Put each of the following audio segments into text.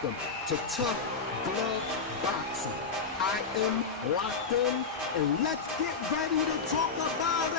Welcome to Tough Glove Boxing. I am locked in, and let's get ready to talk about it!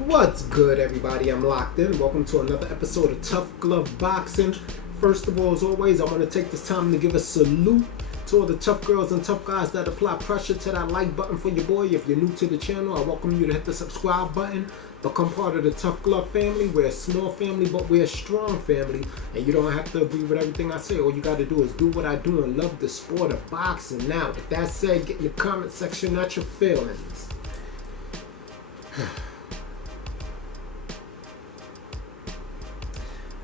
What's good, everybody? I'm locked in. Welcome to another episode of Tough Glove Boxing. First of all, as always, I want to take this time to give a salute to all the tough girls and tough guys that apply pressure to that like button for your boy. If you're new to the channel, I welcome you to hit the subscribe button. Become part of the Tough Glove family. We're a small family, but we're a strong family. And you don't have to agree with everything I say. All you got to do is do what I do and love the sport of boxing. Now, with that said, get in the comment section out your feelings.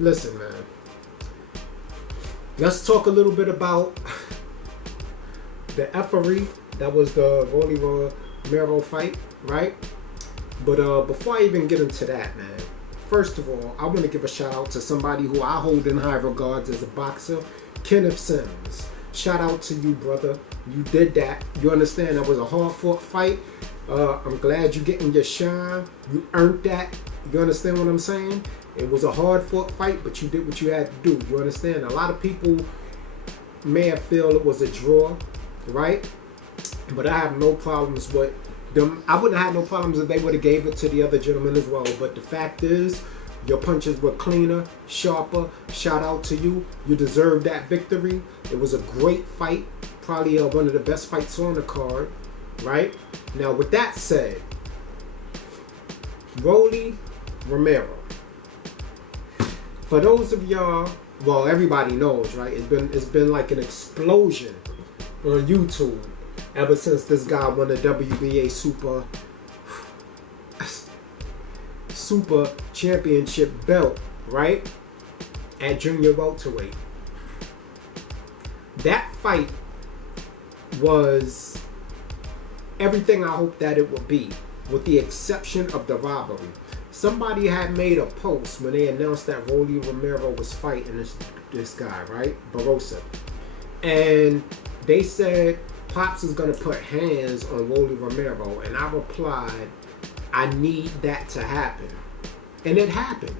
Listen, man. Let's talk a little bit about the effery that was the Rolando Romero fight, right? But before I even get into that, man, first of all, I want to give a shout out to somebody who I hold in high regards as a boxer, Kenneth Sims. Shout out to you, brother. You did that. You understand that was a hard-fought fight. I'm glad you're getting your shine. You earned that. You understand what I'm saying? It was a hard-fought fight, but you did what you had to do. You understand? A lot of people may have felt it was a draw, right? But I have no problems with them. I wouldn't have had no problems if they would have gave it to the other gentleman as well. But the fact is, your punches were cleaner, sharper. Shout out to you. You deserved that victory. It was a great fight. Probably one of the best fights on the card, right? Now, with that said, Rolando Romero. For those of y'all, well, everybody knows, right? It's been like an explosion on YouTube ever since this guy won the WBA Super Championship belt, right? At junior welterweight. That fight was everything I hoped that it would be, with the exception of the robbery. Somebody had made a post when they announced that Rolando Romero was fighting this guy, right? Barossa. And they said Pops is going to put hands on Rolando Romero. And I replied, I need that to happen. And it happened.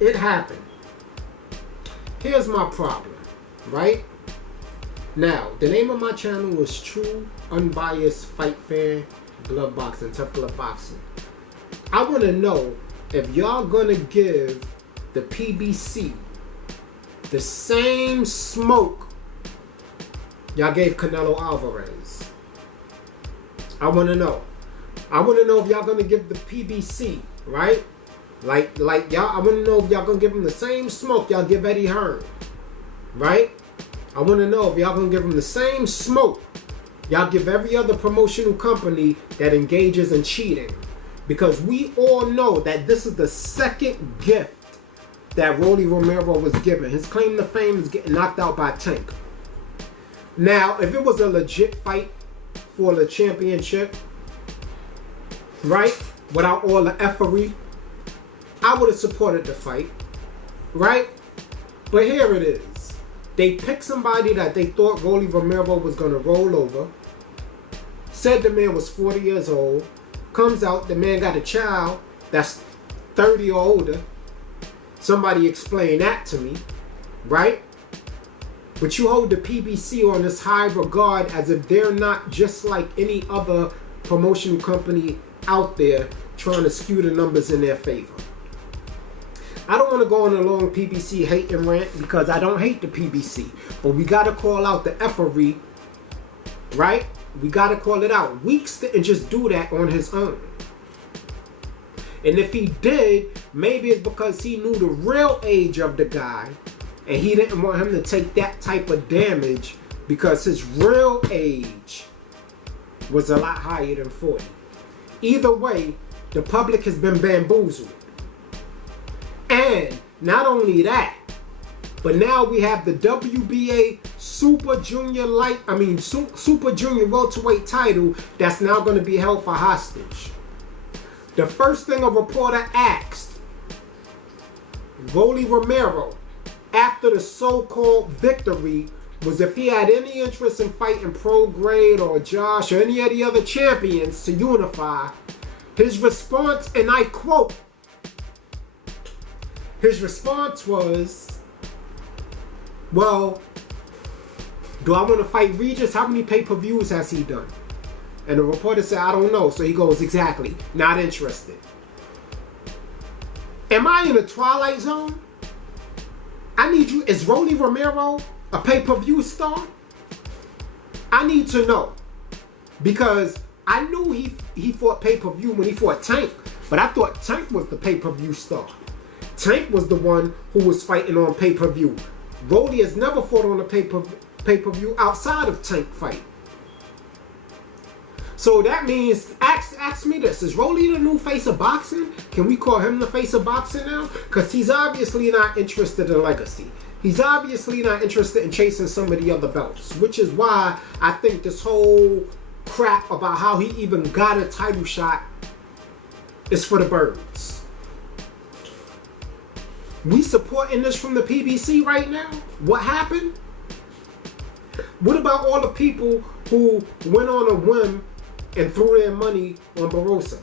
It happened. Here's my problem, right? Now, the name of my channel is True Unbiased Fight Fan Glove Boxing, Tough Glove Boxing. I want to know if y'all gonna give the PBC the same smoke y'all gave Canelo Alvarez. I want to know. I want to know if y'all gonna give the PBC, right? Like y'all. I want to know if y'all gonna give him the same smoke y'all give Eddie Hearn, right? I want to know if y'all gonna give him the same smoke y'all give every other promotional company that engages in cheating. Because we all know that this is the second gift that Rolando Romero was given. His claim to fame is getting knocked out by Tank. Now, if it was a legit fight for the championship, right, without all the effery, I would have supported the fight, right? But here it is. They picked somebody that they thought Rolando Romero was going to roll over, said the man was 40 years old, comes out, the man got a child that's 30 or older. Somebody explain that to me, right? But you hold the PBC on this high regard as if they're not just like any other promotional company out there trying to skew the numbers in their favor. I don't want to go on a long PBC hate and rant because I don't hate the PBC, but we got to call out the effery, right? We got to call it out. Weeks didn't just do that on his own. And if he did, maybe it's because he knew the real age of the guy and he didn't want him to take that type of damage because his real age was a lot higher than 40. Either way, the public has been bamboozled. And not only that, but now we have the WBA Super Junior welterweight title that's now going to be held for hostage. The first thing a reporter asked Rolando Romero after the so-called victory was if he had any interest in fighting Pro Grade or Josh or any of the other champions to unify. His response, and I quote, his response was, well, do I want to fight Regis? How many pay-per-views has he done? And the reporter said, I don't know. So he goes, exactly, not interested. Am I in a twilight zone? I need you. Is Rolly Romero a pay-per-view star? I need to know. Because I knew he fought pay-per-view when he fought Tank. But I thought Tank was the pay-per-view star. Tank was the one who was fighting on pay-per-view. Rolly has never fought on a pay-per-view outside of Tank fight. So that means, ask me this, is Rolly the new face of boxing? Can we call him the face of boxing now? Because he's obviously not interested in legacy. He's obviously not interested in chasing some of the other belts, which is why I think this whole crap about how he even got a title shot is for the birds. We supporting this from the PBC right now? What happened? What about all the people who went on a whim and threw their money on Barroso?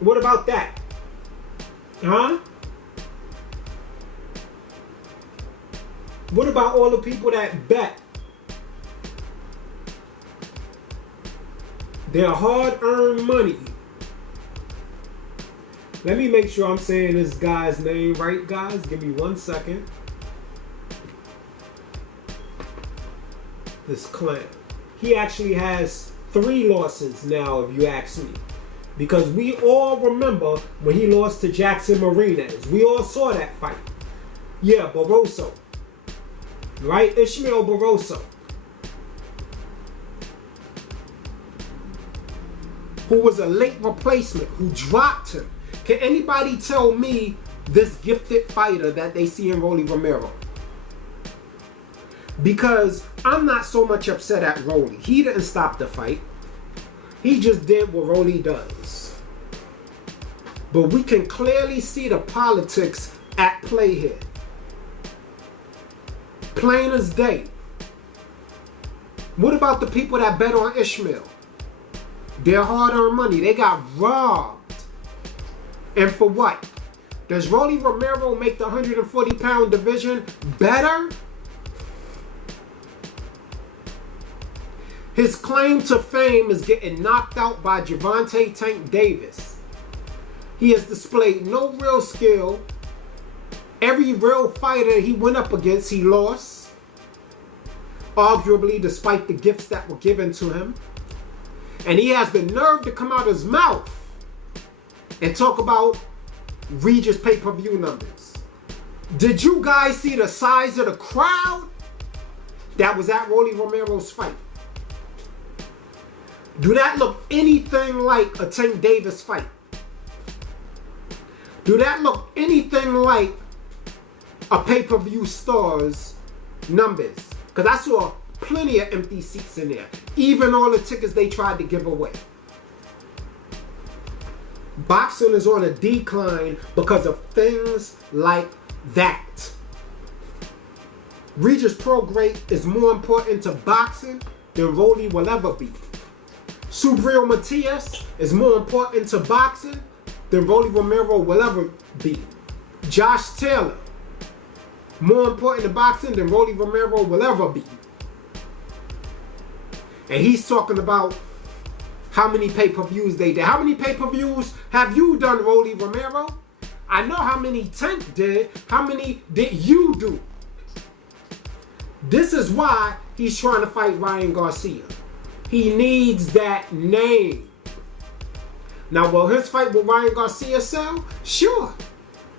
What about that? Huh? What about all the people that bet their hard-earned money? Let me make sure I'm saying this guy's name right, guys. Give me 1 second. This clan. He actually has 3 losses now, if you ask me. Because we all remember when he lost to Jackson Marinez. We all saw that fight. Yeah, Barroso. Right? Ishmael Barroso. Who was a late replacement, who dropped him. Can anybody tell me this gifted fighter that they see in Rolly Romero? Because I'm not so much upset at Rolly. He didn't stop the fight. He just did what Rolly does. But we can clearly see the politics at play here. Plain as day. What about the people that bet on Ishmael? Their hard-earned money. They got robbed. And for what? Does Rolly Romero make the 140-pound division better? His claim to fame is getting knocked out by Gervonta Tank Davis. He has displayed no real skill. Every real fighter he went up against, he lost. Arguably, despite the gifts that were given to him. And he has the nerve to come out his mouth and talk about Regis pay-per-view numbers. Did you guys see the size of the crowd that was at Rolly Romero's fight? Do that look anything like a Tank Davis fight? Do that look anything like a pay-per-view star's numbers? Because I saw plenty of empty seats in there. Even all the tickets they tried to give away. Boxing is on a decline because of things like that. Regis Prograis is more important to boxing than Rolly will ever be. Subriel Matias is more important to boxing than Rolly Romero will ever be. Josh Taylor, more important to boxing than Rolly Romero will ever be. And he's talking about how many pay-per-views they did. How many pay-per-views have you done, Rolly Romero? I know how many Tank did. How many did you do? This is why he's trying to fight Ryan Garcia. He needs that name. Now, will his fight with Ryan Garcia sell? Sure.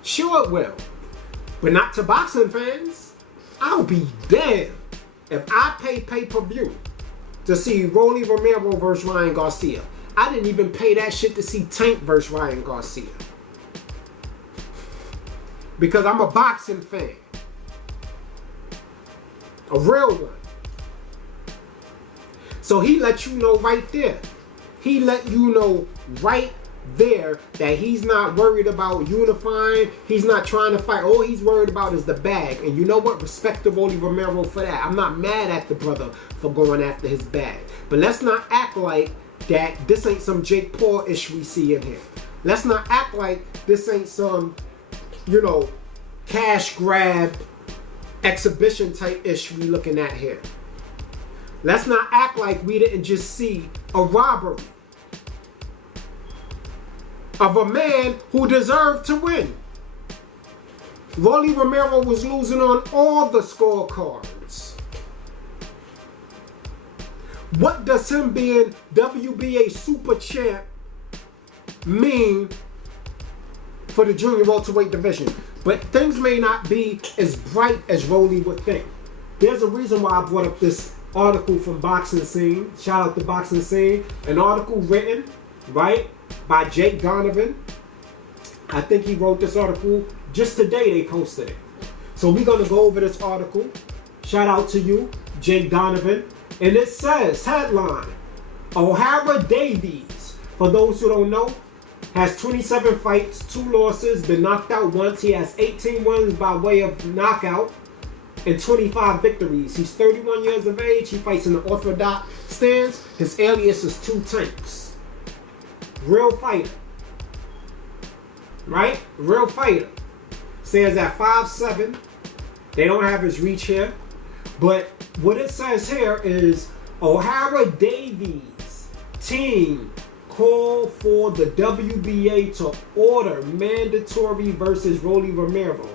Sure it will. But not to boxing fans. I'll be damned if I pay pay-per-view to see Rolly Romero versus Ryan Garcia. I didn't even pay that shit to see Tank versus Ryan Garcia. Because I'm a boxing fan. A real one. So he let you know right there. He let you know right there that he's not worried about unifying. He's not trying to fight. All he's worried about is the bag. And you know what? Respect to Rolly Romero for that. I'm not mad at the brother for going after his bag. But let's not act like that this ain't some Jake Paul-ish we see in here. Let's not act like this ain't some, you know, cash grab exhibition type ish we looking at here. Let's not act like we didn't just see a robbery of a man who deserved to win. Rolly Romero was losing on all the scorecards. What does him being WBA super champ mean for the junior welterweight division? But things may not be as bright as Rolly would think. There's a reason why I brought up this article from Boxing Scene. Shout out to Boxing Scene. An article written, right, by Jake Donovan. I think he wrote this article just today. They posted it. So we're going to go over this article. Shout out to you, Jake Donovan. And it says, headline, O'Hara Davies, for those who don't know, has 27 fights, 2 losses, been knocked out once. He has 18 wins by way of knockout and 25 victories. He's 31 years of age. He fights in the orthodox stance. His alias is 2 Tanks. Real fighter. Right? Real fighter. Stands at 5'7". They don't have his reach here. But what it says here is O'Hara Davies team call for the WBA to order mandatory versus Rolly Romero.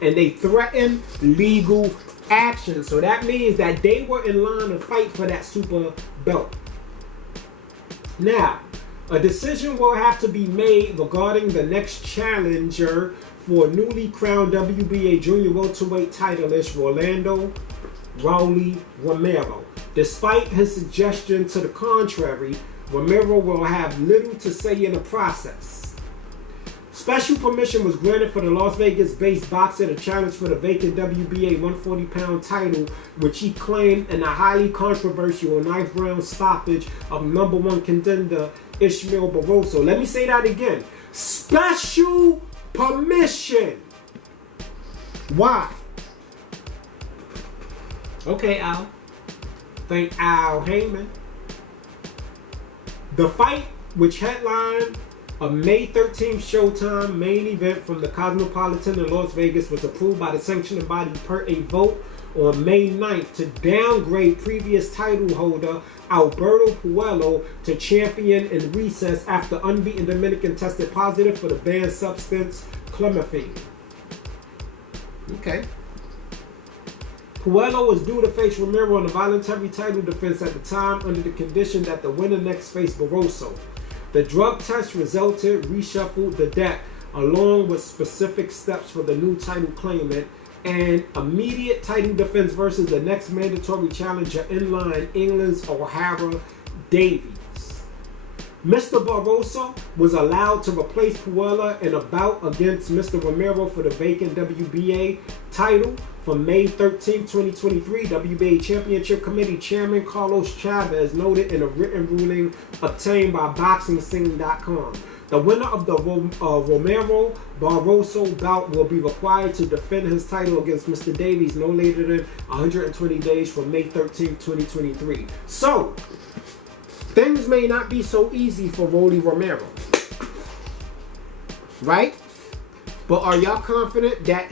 And they threaten legal action. So that means that they were in line to fight for that super belt. Now, a decision will have to be made regarding the next challenger for newly crowned WBA junior welterweight titleist Rolando Romero. Despite his suggestion to the contrary, Romero will have little to say in the process. Special permission was granted for the Las Vegas-based boxer to challenge for the vacant WBA 140-pound title, which he claimed in a highly controversial 9th round stoppage of #1 contender Ishmael Barroso. Let me say that again. Special permission. Why? Okay, Al. Thank Al Heyman. The fight, which headlined a May 13th Showtime main event from the Cosmopolitan in Las Vegas, was approved by the sanctioning body per a vote on May 9th to downgrade previous title holder Alberto Puello to champion in recess after unbeaten Dominican tested positive for the banned substance clomiphene. Okay. Puello was due to face Romero in a voluntary title defense at the time under the condition that the winner next faced Barroso. The drug test resulted reshuffled the deck along with specific steps for the new title claimant and immediate title defense versus the next mandatory challenger in line, England's O'Hara Davies. Mr. Barroso was allowed to replace Puello in a bout against Mr. Romero for the vacant WBA title from May 13, 2023. WBA Championship Committee Chairman Carlos Chavez noted in a written ruling obtained by BoxingScene.com. The winner of the Romero-Barroso bout will be required to defend his title against Mr. Davies no later than 120 days from May 13, 2023. So, things may not be so easy for Rolly Romero, right? But are y'all confident that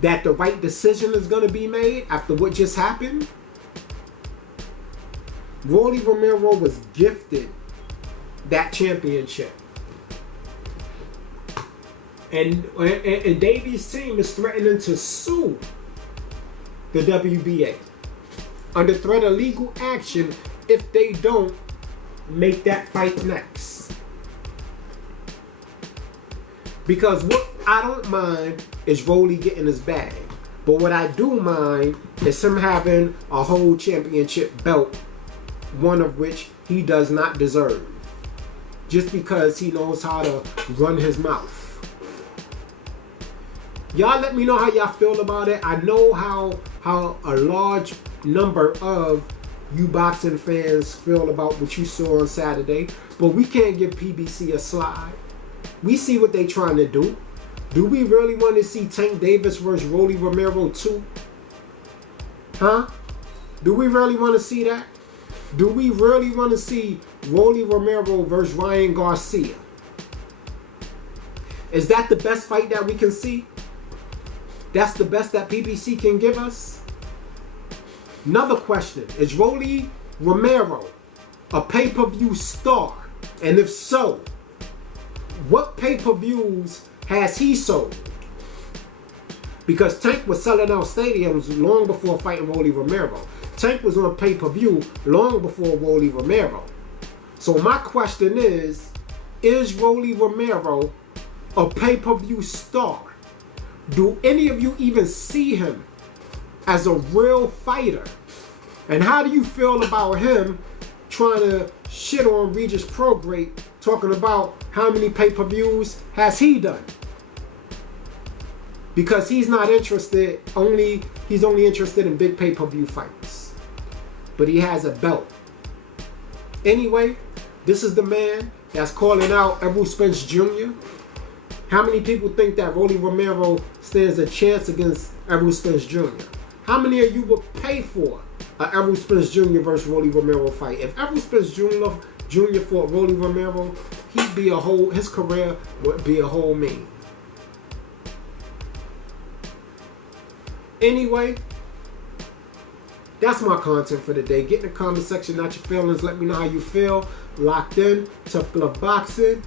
that the right decision is going to be made after what just happened? Rolly Romero was gifted that championship. And Davies' team is threatening to sue the WBA under threat of legal action if they don't make that fight next. Because what I don't mind is Rolly getting his bag. But what I do mind is him having a whole championship belt, one of which he does not deserve. Just because he knows how to run his mouth. Y'all let me know how y'all feel about it. I know how a large number of you boxing fans feel about what you saw on Saturday. But we can't give PBC a slide. We see what they trying to do. Do we really want to see Tank Davis versus Rolly Romero 2? Huh? Do we really want to see that? Do we really want to see Rolly Romero versus Ryan Garcia? Is that the best fight that we can see? That's the best that PBC can give us? Another question. Is Rolly Romero a pay-per-view star? And if so, what pay-per-views has he sold? Because Tank was selling out stadiums long before fighting Rolly Romero. Tank was on pay-per-view long before Rolly Romero. So my question is Rolly Romero a pay-per-view star? Do any of you even see him as a real fighter? And how do you feel about him trying to shit on Regis Prograde, talking about how many pay-per-views has he done? Because he's not interested, he's only interested in big pay-per-view fights. But he has a belt. Anyway, this is the man that's calling out Errol Spence Jr. How many people think that Rolly Romero stands a chance against Errol Spence Jr.? How many of you would pay for an Errol Spence Jr. versus Rolly Romero fight? If Errol Spence Jr. fought Rolly Romero, his career would be a whole meme. Anyway, that's my content for today. Get in the comment section out your feelings. Let me know how you feel. Locked in. Tough Glove Boxing.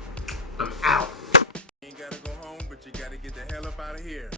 I'm out.